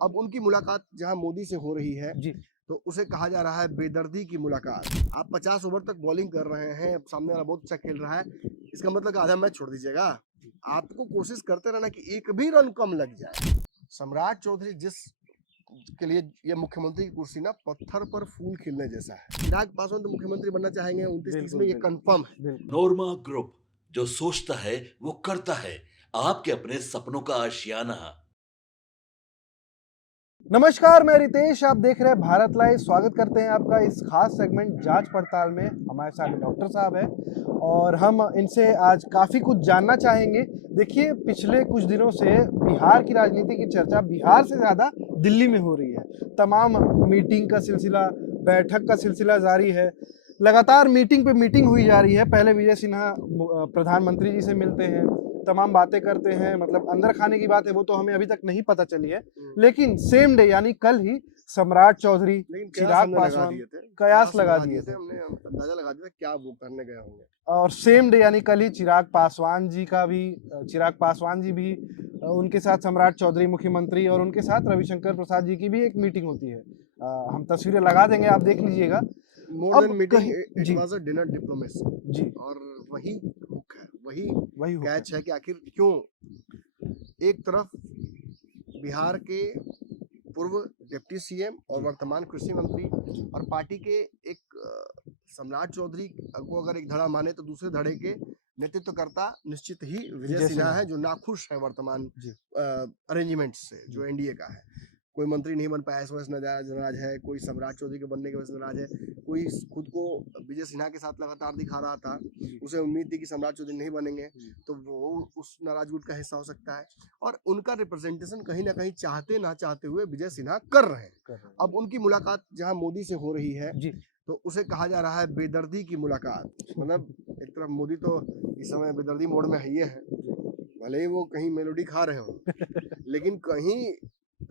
अब उनकी मुलाकात जहां मोदी से हो रही है जी। तो उसे कहा जा रहा है बेदर्दी की मुलाकात। आप 50 ओवर तक बॉलिंग कर रहे हैं, सामने वाला बहुत अच्छा खेल रहा है, इसका मतलब कि आधा मैच छोड़ दीजिएगा। आपको कोशिश करते रहना कि एक भी रन कम लग जाए। सम्राट चौधरी जिस के लिए ये मुख्यमंत्री की कुर्सी ना पत्थर पर फूल खिलने जैसा है। चिराग पासवान तो मुख्यमंत्री बनना चाहेंगे 29-30 में, बिल्कुल, ये बिल्कुल, कंफर्म है। बिल्कुल। नोरमा ग्रुप, जो सोचता है वो करता है। आपके अपने सपनों का आशियाना। नमस्कार, मैं रितेश, आप देख रहे हैं भारत लाइव। स्वागत करते हैं आपका इस खास सेगमेंट जांच पड़ताल में। हमारे साथ डॉक्टर साहब हैं और हम इनसे आज काफ़ी कुछ जानना चाहेंगे। देखिए, पिछले कुछ दिनों से बिहार की राजनीति की चर्चा बिहार से ज़्यादा दिल्ली में हो रही है। तमाम मीटिंग का सिलसिला, बैठक का सिलसिला जारी है। लगातार मीटिंग पे मीटिंग हुई जा रही है। पहले विजय सिन्हा प्रधानमंत्री जी से मिलते हैं, तमाम बातें करते हैं। मतलब अंदर खाने की बात है वो तो हमें अभी तक नहीं पता चली है, लेकिन सेम डे यानी कल ही सम्राट चौधरी, लेकिन कयास चिराग हमने लगा पासवान दिए थे, कयास लगा दिए थे। हमने अंदाजा लगा दिया था क्या वो करने गए होंगे। और सेम डे यानी कल ही चिराग पासवान जी का भी चिराग पासवान जी भी उनके साथ सम्राट चौधरी मुख्यमंत्री और उनके साथ रविशंकर प्रसाद जी की भी एक मीटिंग होती है। हम तस्वीरें लगा देंगे, आप देख लीजिएगा। मोर देन अब मीटिंग कहीं इट जी, वाज अ डिनर डिप्लोमेसी। जी, और वही हुक है, वही वही हुआ है। कैच है कि आखिर क्यों एक तरफ बिहार के पूर्व डिप्टी सीएम और जी, वर्तमान कृषि मंत्री जी, और पार्टी के एक सम्राट चौधरी को अगर एक धड़ा माने तो दूसरे धड़े के नेतृत्वकर्ता निश्चित ही विजय विजय सिन्हा सिन्हा है, है। जो नाखुश है वर्तमान जी, अरेंजमेंट से, जी, जो एनडीए का है। कोई मंत्री नहीं बन पाया इस वजह से नाराज है, कोई सम्राट चौधरी के बनने की वजह से नाराज है, कोई खुद को विजय सिन्हा के साथ लगातार दिखा रहा था, जी, उसे उम्मीद थी कि सम्राट चौधरी नहीं बनेंगे, जी, तो वो उस नाराज गुट का हिस्सा हो सकता है। और उनका रिप्रेजेंटेशन कहीं ना कहीं चाहते ना चाहते हुए विजय सिन्हा कर रहे हैं। कर रहे अब उनकी मुलाकात जहां मोदी से हो रही है हैं। जी, तो उसे कहा जा रहा है बेदर्दी की मुलाकात। मतलब एक तरफ मोदी तो इस समय बेदर्दी मोड में है ही है, भले ही वो कहीं मेलोडी खा रहे हो, लेकिन कहीं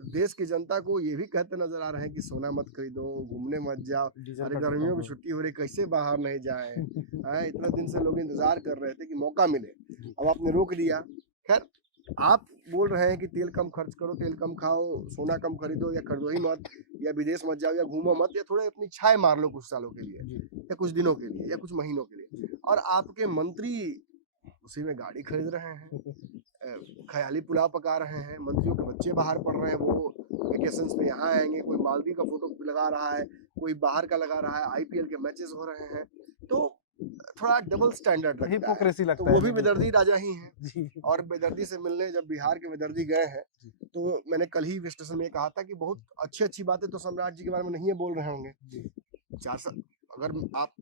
देश की जनता को ये भी कहते नजर आ रहे हैं कि सोना मत खरीदो, घूमने मत जाओ। डीजल अरे पेट्रोल गर्मियों की हाँ। छुट्टी हो रही, कैसे बाहर नहीं जाए। इतने दिन से लोग इंतजार कर रहे थे कि मौका मिले, जी, अब आपने रोक दिया। खैर, आप बोल रहे हैं कि तेल कम खर्च करो, तेल कम खाओ, सोना कम खरीदो या खरीदो ही मत, या विदेश मत जाओ या घूमो मत, या थोड़े अपनी छाए मार लो कुछ सालों के लिए जी, या कुछ दिनों के लिए या कुछ महीनों के जी। लिए। और आपके मंत्री उसी में गाड़ी खरीद रहे हैं, ख़याली पुलाव पका रहे हैं, मंत्रियों के बच्चे बाहर पढ़ रहे हैं, वो वेकेशंस पे यहाँ आएँगे, कोई मालदीव का फ़ोटो लगा रहा है, कोई बाहर का लगा रहा है, आईपीएल के मैचेस हो रहे हैं, तो थोड़ा डबल स्टैंडर्ड लगता है। हिपोक्रेसी तो लगता वो है भी लेकिन बेदर्दी राजा ही हैं। जी, और बेदर्दी से मिलने जब बिहार के बेदर्दी गए हैं, जी, तो मैंने कल ही विश्लेषण में कहा था कि बहुत अच्छी-अच्छी बातें तो सम्राट जी के बारे में नहीं है बोल रहे होंगे। जी, 4 साल अगर आप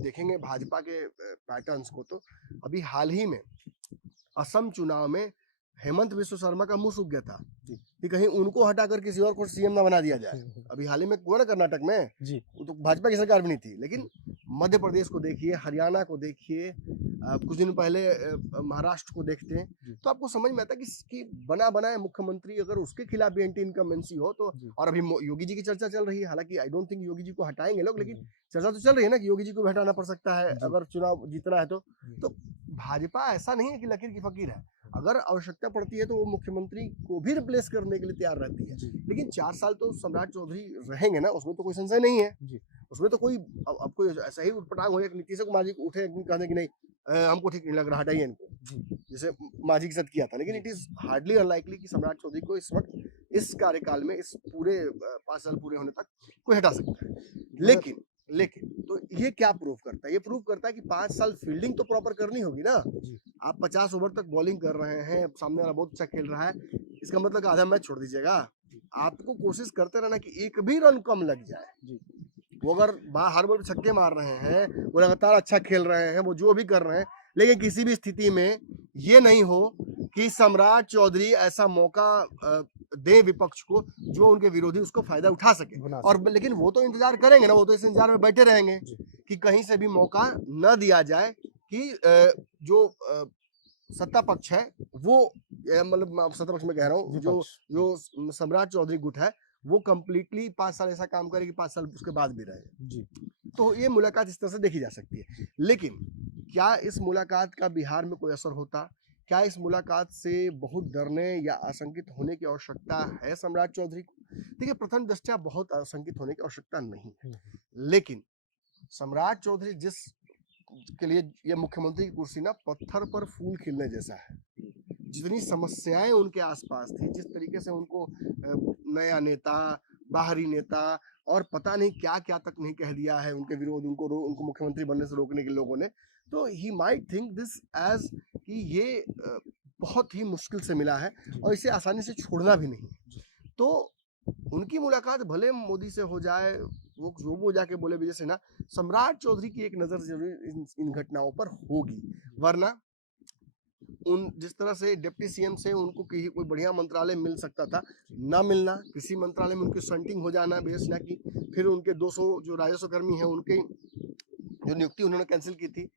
देखेंगे भाजपा के पैटर्न्स को, तो अभी हाल ही में असम चुनाव में हेमंत विश्व शर्मा का मुंह सूख गया था जी, कि कहीं उनको हटाकर किसी और को सीएम ना बना दिया जाए। अभी हाल ही में हुआ ना कर्नाटक में, जी, वो तो भाजपा की सरकार भी नहीं थी, लेकिन मध्य प्रदेश को देखिए, हरियाणा को देखिए, कुछ दिन पहले महाराष्ट्र को देखते हैं, जी, तो आपको समझ में आता है कि बना बनाए मुख्यमंत्री अगर उसके खिलाफ भी एंटी इनकम्बेंसी हो तो। जी, और अभी योगी जी की चर्चा चल रही है, हालांकि I don't think Yogi ji को हटाएंगे लोग, लेकिन जी, चर्चा तो चल रही है ना कि योगी जी को भी हटाना पड़ सकता है जी, अगर चुनाव जीतना है तो। जी, तो भाजपा ऐसा नहीं है कि लकीर की फकीर है, अगर आवश्यकता पड़ती है तो वो मुख्यमंत्री को भी रिप्लेस करने के लिए तैयार रहती है। जी, लेकिन 4 साल तो सम्राट चौधरी रहेंगे ना, उसमें तो कोई संशय नहीं है। जी, उसमें तो कोई अब कोई ऐसा ही उठपटांग हो कि नीतीश कुमार जी उठे एक दिन कहने कि नहीं, हमको ठीक नहीं लग रहा, हटाइए इनको, जी, जैसे मांझी के साथ किया था। लेकिन जी, इट इज हार्डली अनलाइकली कि सम्राट चौधरी को इस वक्त इस कार्यकाल में, इस पूरे 5 साल पूरे होने तक कोई हटा सकता है। मगर लेकिन लेकिन तो ये क्या प्रूव करता है? ये प्रूव करता है कि 5 साल फील्डिंग तो प्रॉपर करनी होगी ना। जी, आप 50 ओवर तक बॉलिंग कर रहे हैं, सामने वाला बहुत अच्छा खेल रहा है, इसका मतलब कि आधा मैच छोड़ दीजिएगा। जी, आपको कोशिश करते रहना कि एक भी रन कम लग जाए। जी, वो अगर हर बॉल पे छक्के मार रहे हैं, वो लगातार अच्छा खेल रहे हैं, वो जो भी कर रहे हैं, लेकिन किसी भी स्थिति में ये नहीं हो कि सम्राट चौधरी ऐसा मौका दे विपक्ष को जो उनके विरोधी उसको फायदा उठा सके। बना और सकते लेकिन वो तो इंतजार करेंगे ना, वो तो इस इंतजार में बैठे रहेंगे जी, कि कहीं से भी मौका न दिया जाए कि जो सत्ता पक्ष है वो, मतलब मैं सत्ता पक्ष में कह रहा हूँ, जो विपक्ष जो सम्राट चौधरी गुट है वो कंप्लीटली 5 साल ऐसा काम करे कि 5 साल उसके बाद भी रहे। जी, तो ये मुलाकात इस तरह से देखी जा सकती है। लेकिन क्या इस मुलाकात का बिहार में कोई असर होता? क्या इस मुलाकात से बहुत डरने या आशंकित होने की आवश्यकता है सम्राट चौधरी को? देखिए, प्रथम दृष्टया बहुत आशंकित होने की आवश्यकता नहीं है, लेकिन सम्राट चौधरी जिस के लिए ये मुख्यमंत्री की कुर्सी ना पत्थर पर फूल खिलने जैसा है। जितनी समस्याएं उनके आसपास थी, जिस तरीके से उनको नया नेता, बाहरी नेता और पता नहीं क्या-क्या तक नहीं कह दिया है उनके विरोध, उनको मुख्यमंत्री बनने से रोकने के लोगों ने, तो he might think this as कि ये बहुत ही मुश्किल से मिला है और इसे आसानी से छोड़ना भी नहीं। तो उनकी मुलाकात भले मोदी से हो जाए, वो जाके बोले विजय सिन्हा, सम्राट चौधरी की एक नज़र ज़रूर इन घटनाओं पर होगी। वरना उन जिस तरह से डिप्टी सीएम से उनको कोई बढ़िया मंत्रालय मिल सकता था, ना मिलना, कृषि मंत्रालय में उनकी सन्टिंग हो जाना विजय सिन्हा की, फिर उनके 200 जो राजस्व कर्मी हैं उनकी जो नियुक्ति उन्होंने कैंसिल की थी,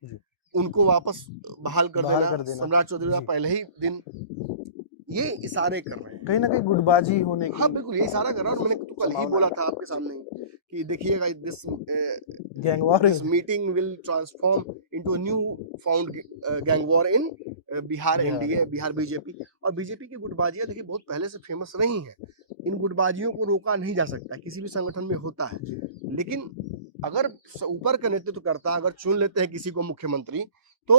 उनको वापस बहाल कर देना। सम्राट चौधरी का पहले ही दिन ये इशारे कर रहे हैं, कहीं ना कहीं गुटबाजी होने की। हाँ बिल्कुल, ये इशारा कर रहा है। और मैंने तो कल ही बोला था आपके सामने कि देखिएगा, this gang war, this meeting will transform into a new found gang war in Bihar NDA, Bihar BJP. और बीजेपी की गुटबाजियां देखिए बहुत पहले से फेमस रही हैं। इन गुटबाजियों को रोका नहीं जा सकता, किसी भी संगठन में होता है, लेकिन अगर ऊपर का नेतृत्व करता, अगर चुन लेते हैं किसी को मुख्यमंत्री, तो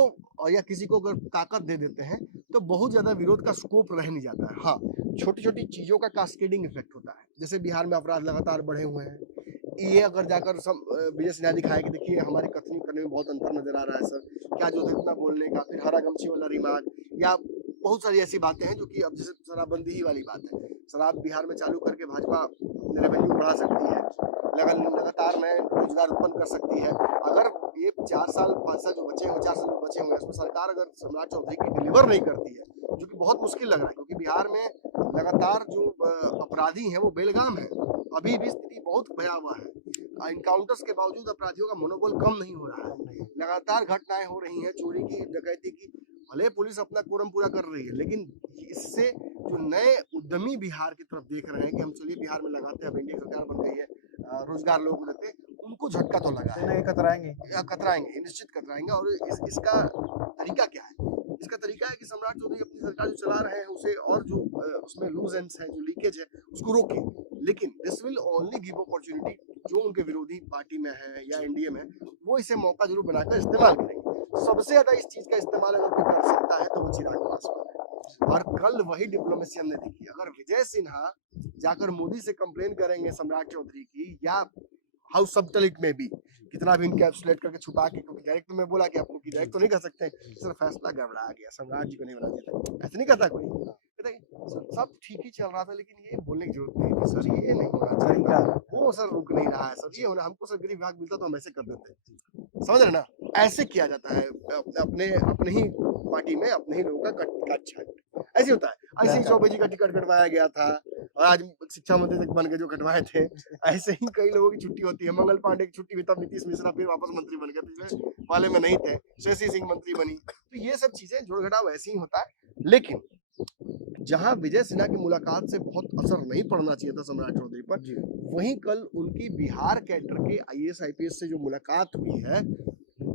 या किसी को अगर ताकत दे देते हैं, तो बहुत ज्यादा विरोध का स्कोप रह नहीं जाता है। हाँ, छोटी छोटी चीजों का कास्केडिंग इफेक्ट होता है, जैसे बिहार में अपराध लगातार बढ़े हुए हैं। ये अगर जाकर सब विजय सिन्हा दिखाए कि देखिए हमारी कथनी करने में बहुत अंतर नजर आ रहा है सर, क्या जो इतना बोलने का, फिर हरा गमछी वाला रिमार्क, या बहुत सारी ऐसी बातें हैं जो कि अब जैसे शराबबंदी ही वाली बात है, शराब बिहार में चालू करके भाजपा रेवेन्यू बढ़ा सकती है, लगातार नए रोजगार उत्पन्न कर सकती है। अगर ये 4 साल 5 साल जो बचे हैं, 4 साल जो बचे हुए हैं, उसमें सरकार अगर सम्राट चौधरी की डिलीवर नहीं करती है, जो कि बहुत मुश्किल लग रहा है, क्योंकि बिहार में लगातार जो अपराधी हैं वो बेलगाम है, अभी भी स्थिति बहुत भयावह है। इनकाउंटर्स के बावजूद अपराधियों का मनोबल कम नहीं हो रहा है, लगातार घटनाएं हो रही हैं चोरी की, डकैती की। भले पुलिस अपना कोरम पूरा कर रही है, लेकिन इससे जो नए उद्यमी बिहार की तरफ देख रहे हैं कि हम चलिए बिहार में लगाते हैं, अब इंडिया सरकार बन गई है, रोजगार लोग देते हैं, उनको झटका तो लगा है, कतराएंगे, निश्चित कतराएंगे। और इसका तरीका क्या है? इसका तरीका है कि सम्राट चौधरी अपनी सरकार जो चला रहे हैं उसे, और जो उसमें लूज एंड्स है, जो लीकेज है, उसको रोके। लेकिन this will only give opportunity, जो उनके विरोधी पार्टी में है या एनडीए में, वो इसे मौका जरूर बनाकर इस्तेमाल करेंगे। सबसे ज्यादा इस चीज का इस्तेमाल अगर कोई कर सकता है तो वो चिराग पासवान है, और कल वही डिप्लोमेसी हमने देखी। अगर विजय सिन्हा जाकर मोदी से कंप्लेन करेंगे सम्राट चौधरी की, या हाउ सबटल इट में बी, कितना भी इनकैप्सुलेट करके छुपा के, क्योंकि डायरेक्ट में बोला कि आपको कि डायरेक्ट तो नहीं कर सकते, सर फैसला गड़बड़ा गया, सम्राट जी को नहीं बना दिया, ऐसे नहीं करता कोई। कहता है सब ठीक ही चल रहा था, लेकिन ये बोलने की जरूरत नहीं थी सर, ये नहीं होना चाहिए, वो सर रुक नहीं रहा है सर, ये होना, हमको सर गृह विभाग मिलता तो हम ऐसे कर देते, समझ रहे ना? ऐसे किया जाता है अपने ही पार्टी में, अपने ही लोगों का कट छाट, ऐसे होता है। ऐसे ही चौबे जी का टिकट कटवाया गया था, और आज शिक्षा मंत्री तक बन के जो कटवाए थे, ऐसे ही कई लोगों की छुट्टी होती है। मंगल पांडे की छुट्टी हुई, तब नीतीश मिश्रा फिर वापस मंत्री बन गए, पिछले वाले में नहीं थे, शशि सिंह मंत्री बनी। तो ये सब चीजें जोड़ घटाव वैसे ही होता है। लेकिन जहां विजय सिन्हा की मुलाकात से बहुत असर नहीं पड़ना चाहिए था सम्राट चौधरी पर, वहीं कल उनकी बिहार कैडर के आईएएस आईपीएस से जो मुलाकात हुई है,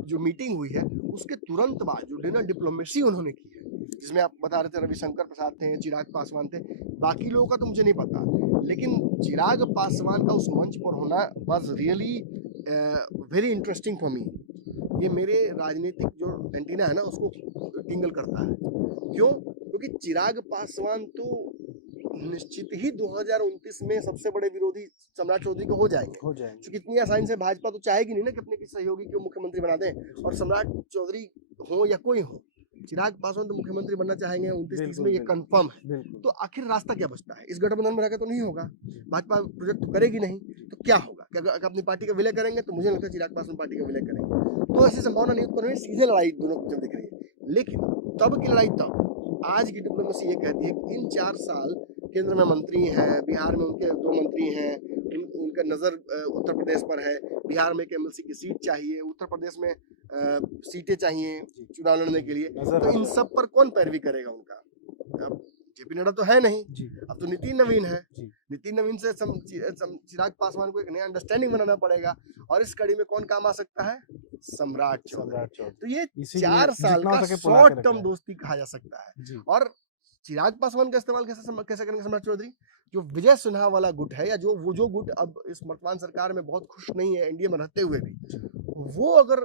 जो मीटिंग हुई है, उसके तुरंत बाद जो डिनर डिप्लोमेसी उन्होंने की है, जिसमें आप बता रहे थे रविशंकर प्रसाद थे, चिराग पासवान थे, बाकी लोगों का तो मुझे नहीं पता, लेकिन चिराग पासवान का उस मंच पर होना was really very interesting for me. ये मेरे राजनीतिक जो एंटीना है ना, उसको टिंगल करता है। क्यों? क्योंकि चिराग पासवान तो निश्चित ही 2029 में सबसे बड़े विरोधी सम्राट चौधरी को हो जाएंगे। क्योंकि इतनी आसानी से भाजपा तो चाहेगी नहीं ना कि अपने किसी सहयोगी को मुख्यमंत्री बना दें, और सम्राट चौधरी हो या कोई हो, चिराग पासवान तो मुख्यमंत्री बनना चाहेंगे 29-30 में, ये कंफर्म है। तो आखिर रास्ता क्या बचता है? इस गठबंधन में रहकर तो नहीं होगा, भाजपा प्रोजेक्ट तो करेगी नहीं, तो क्या होगा? क्या अपनी पार्टी का विलय करेंगे? तो मुझे लगता है चिराग पासवान पार्टी का विलय करेंगे, तो ऐसी संभावना नहीं उत्पन्न हुई, सीधे लड़ाई दोनों की दिख रही है। लेकिन तब की लड़ाई तब, आज की डिप्लोमेसी ये कहती है कि इन 4 साल केंद्र में मंत्री हैं, बिहार में उनके 2 मंत्री हैं, उनका नजर उत्तर प्रदेश पर है, बिहार में एक एमएलसी की सीट चाहिए, उत्तर प्रदेश में सीटें चाहिए चुनाव लड़ने के लिए, तो इन सब पर कौन पैरवी करेगा उनका? अब जेपी नड्डा तो है नहीं, अब तो नितिन नवीन है। नितिन नवीन से चिराग पासवान को एक नया अंडरस्टैंडिंग बनाना पड़ेगा, और इस कड़ी में कौन काम आ सकता है? सम्राट चौधरी। सम्राट चौधरी। तो ये इसीलिए 4 साल जितना हो का सके पुला के शॉर्ट रखा टर्म है। दोस्ती कहा जा सकता है। जी। और चिराग पासवान का इस्तेमाल कैसे करेंगे सम्राट चौधरी? जो विजय सिन्हा वाला गुट है, या जो गुट अब इस वर्तमान सरकार में बहुत खुश नहीं है एनडीए में रहते हुए भी, वो अगर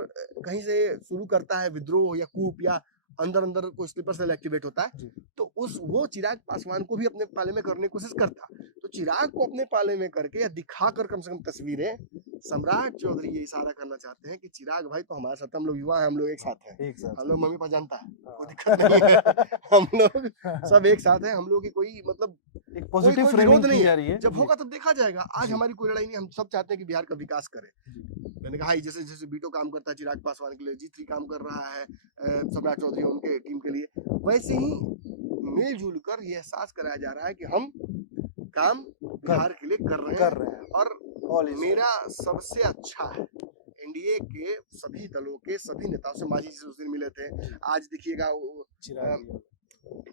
कहीं से शुरू करता है विद्रोह या कूप, या अंदर अंदर कोई स्लीपर सेल एक्टिवेट होता है, जी। तो वो चिराग पासवान को भी अपने पाले में करने की कोशिश करता। तो चिराग को अपने पाले में करके या दिखाकर कम से कम तस्वीरें, सम्राट चौधरी ये इशारा करना चाहते हैं कि चिराग भाई तो हमारे साथ, हम लोग युवा हैं, हम लोग एक साथ हैं, एक साथ। हम लोग मम्मी पापा जानता है, हाँ। कोई दिक्कत नहीं है, हम लोग सब एक साथ हैं, हम लोग की कोई मतलब एक पॉजिटिव कोई फ्रेमिंग विरोध की नहीं जा है। रही है। जब जी। होगा तब देखा जाएगा। आज जी। हमारी कोई लड़ाई नहीं, हम सब चाहते हैं कि बिहार का विकास करे। मैंने कहा ही, जैसे जैसे बीटो काम करता है चिराग पासवान के लिए, G3 काम कर रहा है सम्राट चौधरी उनके टीम के लिए, वैसे ही मिलजुल कर ये एहसास कराया जा रहा है कि हम काम बिहार के लिए कर रहे हैं। और All is मेरा सबसे अच्छा है एनडीए के सभी दलों के सभी नेताओं से, मांझी जी से उस दिन मिले थे, आज देखिएगा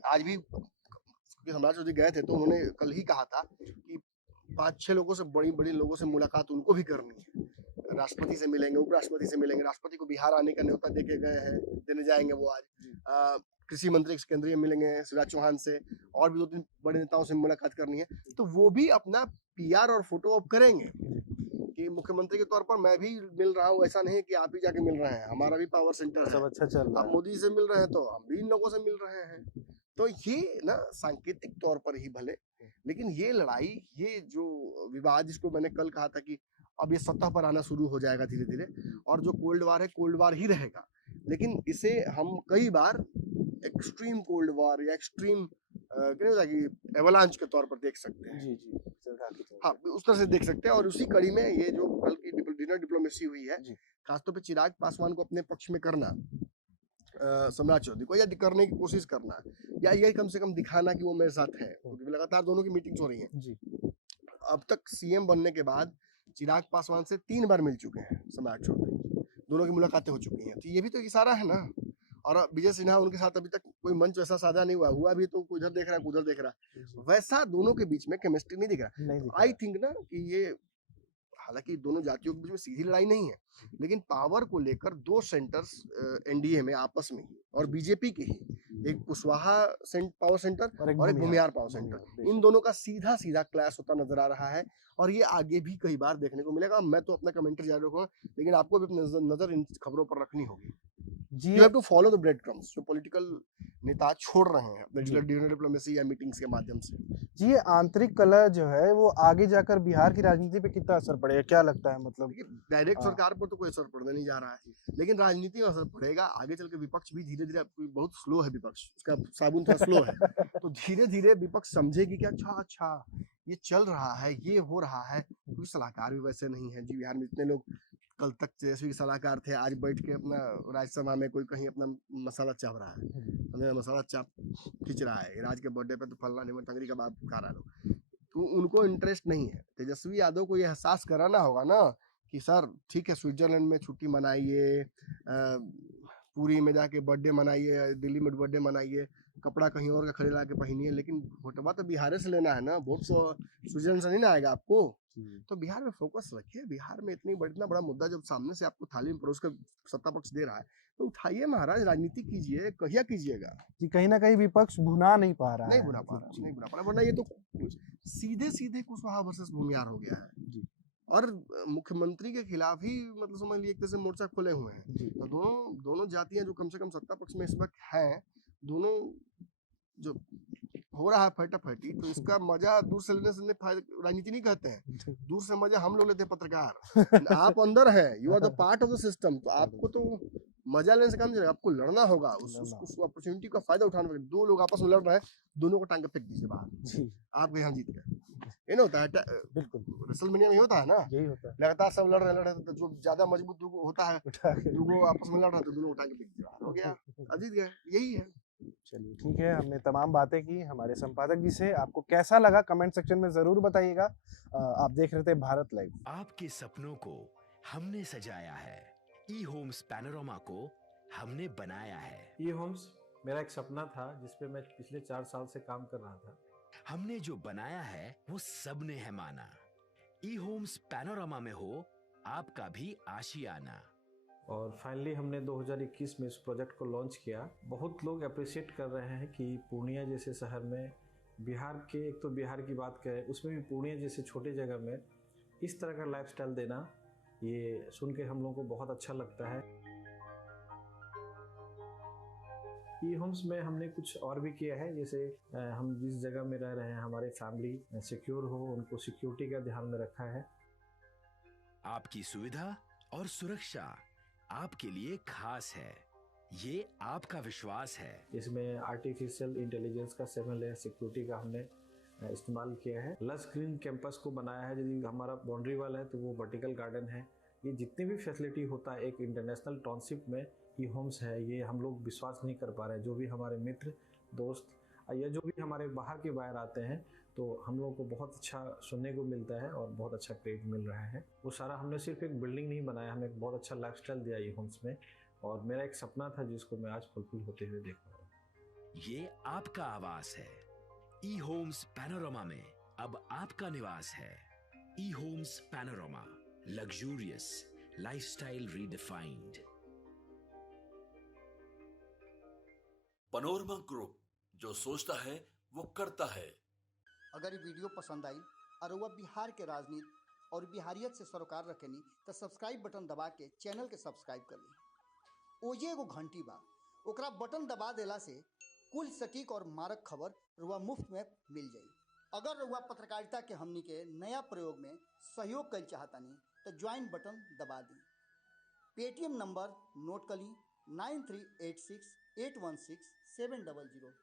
आज भी क्योंकि सम्राट चौधरी गए थे तो उन्होंने कल ही कहा था कि 5-6 लोगों से, बड़ी बड़ी लोगों से मुलाकात उनको भी करनी है। राष्ट्रपति से मिलेंगे, उपराष्ट्रपति से मिलेंगे, राष्ट्रपति को बिहार आने का न्योता देके गए हैं, देने जाएंगे वो आज। कृषि मंत्री केंद्रीय मिलेंगे शिवराज चौहान से, और भी 2-3 बड़े नेताओं से मुलाकात करनी है। तो वो भी अपना पीआर और फोटो ऑप करेंगे कि मुख्यमंत्री के तौर पर मैं भी मिल रहा हूँ, ऐसा नहीं कि आप ही जाके मिल रहे हैं, हमारा भी पावर सेंटर सब है, अच्छा चल रहा आप है। मोदी से मिल रहे हैं तो हम भी इन लोगों से मिल रहे हैं। तो ये ना सांकेतिक तौर पर ही भले, लेकिन ये लड़ाई, ये जो विवाद, जिसको मैंने कल कहा था कि अब ये सतह पर आना शुरू हो जाएगा धीरे धीरे, और जो कोल्ड वार है कोल्ड वार ही रहेगा, लेकिन इसे हम कई बार एक्सट्रीम कोल्ड वार या एक्सट्रीम क्या होता है कि एवलांच के तौर पर देख सकते हैं। जी जी। सरकार की तरफ हाँ, उस तरह से देख सकते हैं। और उसी कड़ी में ये जो कल की डिनर डिप्लोमेसी हुई है, जी। खासतौर पे चिराग पासवान को अपने पक्ष में करना, सम्राट चौधरी को, या करने की कोशिश करना, या ये कम से कम दिखाना कि वो मेरे साथ है, क्योंकि लगातार दोनों की मीटिंग्स हो रही हैं। जी। अब तक सीएम बनने के बाद चिराग पासवान से 3 बार मिल चुके हैं सम्राट चौधरी, दोनों की मुलाकातें हो चुकी हैं। तो ये भी तो एक इशारा है ना। और विजय सिन्हा उनके साथ अभी तक कोई मंच वैसा साझा नहीं हुआ भी, तो कोई इधर देख रहा है, कोई उधर देख रहा है, वैसा दोनों के बीच में केमिस्ट्री नहीं दिख रहा। नहीं दिख आई रहा। थिंक ना कि ये, हालांकि दोनों जातियों के बीच में सीधी लड़ाई नहीं है, लेकिन पावर को लेकर 2 सेंटर्स एनडीए में आपस में ही, और बीजेपी के ही, एक कुशवाहा पावर सेंटर और एक भूमिहार पावर सेंटर, इन दोनों का सीधा सीधा क्लैश होता नजर आ रहा है। और ये आगे भी कई बार देखने को मिलेगा। मैं तो अपना कमेंट्री जारी रखूंगा, लेकिन आपको भी अपनी नजर इन खबरों पर रखनी होगी। जी। You have to follow the bread crumbs जो पॉलिटिकल नेता छोड़ रहे हैं डिनर डिप्लोमेसी या मीटिंग्स के माध्यम से। जी, ये आंतरिक कलह जो है वो आगे जाकर बिहार की राजनीति पे कितना असर पड़ेगा, क्या लगता है? मतलब डायरेक्ट हाँ। सरकार पर तो कोई असर पड़ने नहीं जा रहा है, लेकिन राजनीति में असर पड़ेगा आगे चल के। विपक्ष भी धीरे धीरे, बहुत स्लो है विपक्ष, उसका साबुन थोड़ा स्लो है, तो धीरे धीरे विपक्ष समझेगी कि अच्छा ये चल रहा है, ये हो रहा है। कोई सलाहकार भी वैसे नहीं है जी, बिहार में इतने लोग कल तक तेजस्वी के सलाहकार थे, आज बैठ के अपना राज्यसभा में कोई कहीं अपना मसाला चाप रहा है, हमें मसाला चाप खींच रहा है, राज के बर्थडे पे तो फलना नहीं टंगरी का बात खा रहा लोग। तो उनको इंटरेस्ट नहीं है। तेजस्वी यादव को ये एहसास कराना होगा ना कि सर ठीक है, स्विट्जरलैंड में छुट्टी मनाइए, पुरी में जाके बर्थडे मनाइए, दिल्ली में बर्थडे मनाइए, कपड़ा कहीं और का खरीदा के पहनिए, लेकिन वोटवा तो बिहार से लेना है ना, वोट तो स्विट्जरलैंड से नहीं ना आएगा आपको। तो बिहार में फोकस रखिए। बिहार में इतना बड़ा मुद्दा जब सामने से आपको थाली में परोस कर सत्ता पक्ष दे रहा है, तो उठाइए महाराज, राजनीति कीजिए। कहिया कीजिएगा जी, कहीं ना कहीं विपक्ष भुना नहीं पा रहा नहीं है। बुना पा रहा, नहीं बुना पा रहा, वरना ये तो सीधे सीधे कुशवाहा वर्सेस भूमिहार हो गया है जी। और मुख्यमंत्री के खिलाफ ही, मतलब समझ लीजिए एक तरह से मोर्चा खोले हुए हैं। जी। तो दोनों जातियां जो कम से कम सत्ता पक्ष में इस वक्त हैं, दोनों जो हो रहा है फटाफटी, तो इसका मजा दूर से लेने से राजनीति नहीं कहते हैं, दूर से मजा हम लोग लेते हैं पत्रकार। आप अंदर हैं, you are the part of the system, तो आपको तो मजा लेने से काम नहीं, आपको लड़ना होगा, उस अपॉर्चुनिटी का फायदा उठाना होगा। 2 लोग आपस में लड़ रहे हैं, दोनों को टांग के फेंक दीजिए बाहर, आप यहाँ जीत गए। ये ना होता है बिल्कुल, रेसलमेनिया में होता है ना, यही होता है। लगातार सब लड़ रहे हैं, तो जो ज्यादा मजबूत होता है, दोनों आपस में लड़ रहे हैं, तो दोनों उठा के फेंक दिया, हो गया, जीत गए। यही है। चलिए ठीक है, हमने तमाम बातें की हमारे संपादक जी से। आपको कैसा लगा कमेंट सेक्शन में जरूर बताइएगा। आप देख रहे थे भारत लाइव। आपके सपनों को हमने सजाया है, ई होम्स पैनोरामा को हमने बनाया है। ई होम्स मेरा एक सपना था जिस पे मैं पिछले 4 साल से काम कर रहा था। हमने जो बनाया है वो सबने है माना। ई होम्स पैनोरामा में हो आपका भी आशियाना। और फाइनली हमने 2021 में इस प्रोजेक्ट को लॉन्च किया। बहुत लोग अप्रिशिएट कर रहे हैं कि पूर्णिया जैसे शहर में, बिहार के, एक तो बिहार की बात करें उसमें भी पूर्णिया जैसे छोटे जगह में इस तरह का लाइफस्टाइल देना, ये सुन के हम लोगों को बहुत अच्छा लगता है। ई होम्स में हमने कुछ और भी किया है, जैसे हम जिस जगह में रह रहे हैं हमारे फैमिली सिक्योर हो, उनको सिक्योरिटी का ध्यान में रखा है। आपकी सुविधा और सुरक्षा आपके लिए खास है, ये आपका विश्वास है। इसमें आर्टिफिशियल इंटेलिजेंस का 7 लेयर सिक्योरिटी का हमने इस्तेमाल किया है। लस ग्रीन कैंपस को बनाया है। यदि हमारा बाउंड्री वाल है तो वो वर्टिकल गार्डन है। ये जितनी भी फैसिलिटी होता है एक इंटरनेशनल टाउनशिप में, ई होम्स है, ये हम लोग विश्वास नहीं कर पा रहे हैं। जो भी हमारे मित्र दोस्त या जो भी हमारे बाहर के बाहर आते हैं तो हम लोगों को बहुत अच्छा सुनने को मिलता है और बहुत अच्छा क्रेडिट मिल रहा है। वो सारा हमने सिर्फ एक बिल्डिंग नहीं बनाया, हमें एक बहुत अच्छा लाइफस्टाइल दिया ई होम्स में, और मेरा एक सपना था जिसको मैं आज फुलफिल होते हुए देख रहा हूँ। ये आपका आवास है। ई होम्स पैनोरामा में अब आपका निवास है। E homes Panorama, luxurious lifestyle redefined. Panorama group, जो सोचता है वो करता है। अगर ये वीडियो पसंद आई और वह बिहार के राजनीति और बिहारियत से सरोकार रखेनी तो सब्सक्राइब बटन दबा के चैनल के सब्सक्राइब कर ली। ओजे एगो घंटी बा, ओकरा बटन दबा देला से कुल सटीक और मारक खबर रुआ मुफ्त में मिल जाई। अगर रुआ पत्रकारिता के हमनी के नया प्रयोग में सहयोग कर चाहतानी तो ज्वाइन बटन दबा दी। पेटीएम नंबर नोट कर ली 9386816700।